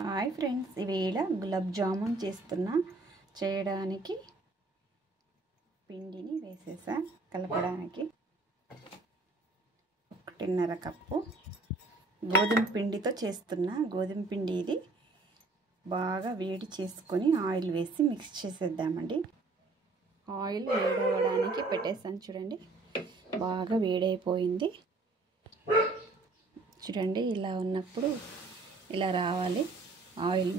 Hi friends, ఈవేళ గులాబ్ జామున్ చేయడానికి పిండిని వేసేసా. కలపడానికి 1.5 కప్పు గోధుమ పిండితో చేస్తున్నా. గోధుమ పిండి ఇది బాగా వేడి చేసుకొని ఆయిల్ వేసి మిక్స్ చేసేద్దామండి. ఆయిల్ వేడవడానికి పెట్టేసాను. చూడండి, బాగా వేడైపోయింది. చూడండి, ఇలా ఉన్నప్పుడు ఇలా రావాలి ఆయిల్.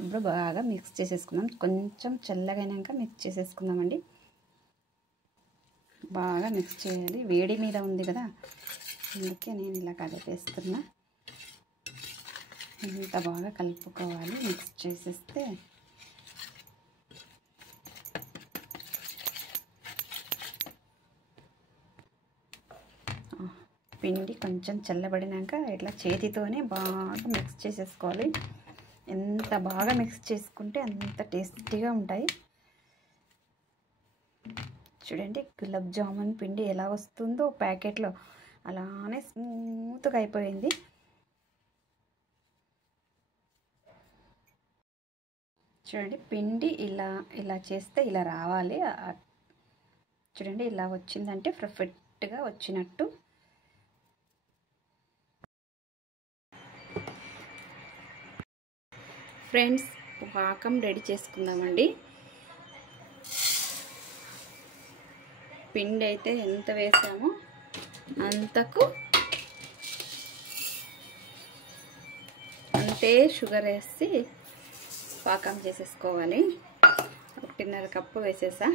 ఇప్పుడు బాగా మిక్స్ చేసేసుకుందాం. కొంచెం చల్లగైనాక మిక్స్ చేసేసుకుందామండి. బాగా మిక్స్ చేయాలి. వేడి మీద ఉంది కదా, అందుకే నేను ఇలా కలిపేస్తున్నా. ఇంత బాగా కలుపుకోవాలి. మిక్స్ చేసేస్తే పిండి కొంచెం చల్లబడినాక ఇట్లా చేతితోనే బాగా మిక్స్ చేసేసుకోవాలి. ఎంత బాగా మిక్స్ చేసుకుంటే అంత టేస్టీగా ఉంటాయి. చూడండి, గులాబ్ జామున్ పిండి ఎలా వస్తుందో ప్యాకెట్లో అలానే స్మూత్గా అయిపోయింది. చూడండి, పిండి ఇలా చేస్తే ఇలా రావాలి. చూడండి, ఇలా వచ్చిందంటే పర్ఫెక్ట్గా వచ్చినట్టు. ఫ్రెండ్స్, పాకం రెడీ చేసుకుందామండి. పిండి అయితే ఎంత వేసామో అంతే షుగర్ వేసి పాకం చేసేసుకోవాలి. 1.5 కప్పు వేసేసా.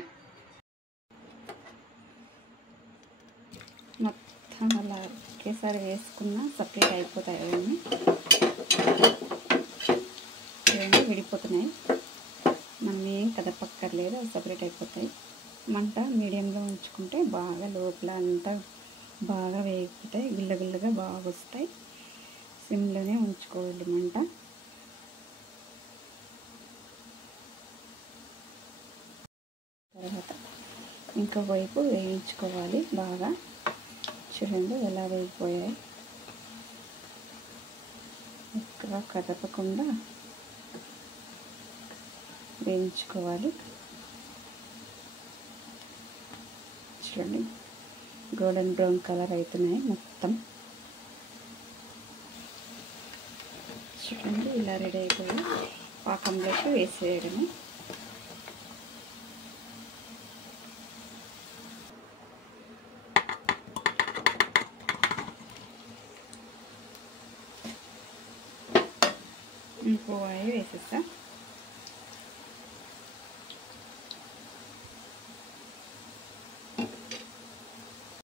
మొత్తం అలా ఒకేసారి వేసుకున్నా సపరేట్ అయిపోతాయి. అవన్నీ విడిపోతున్నాయి. మనం ఏం కదపక్కర్లేదు, అవి సపరేట్ అయిపోతాయి. మంట మీడియంలో ఉంచుకుంటే బాగా లోపల అంతా బాగా వేగిపోతాయి. గుల్లగుల్లగా బాగా వస్తాయి. సిమ్లోనే ఉంచుకోవాలి మంట. తర్వాత ఇంకో వైపు వేయించుకోవాలి బాగా. చూడండి ఎలా వేగిపోయాయి. ఎక్కువ కదపకుండా వేయించుకోవాలి. చూడండి, గోల్డెన్ బ్రౌన్ కలర్ అవుతున్నాయి మొత్తం. చూడండి, ఇలా రెడీ అయిపోయి పాకంలోకి వేసేయడమే. ఇంకో వాయి వేసేస్తా.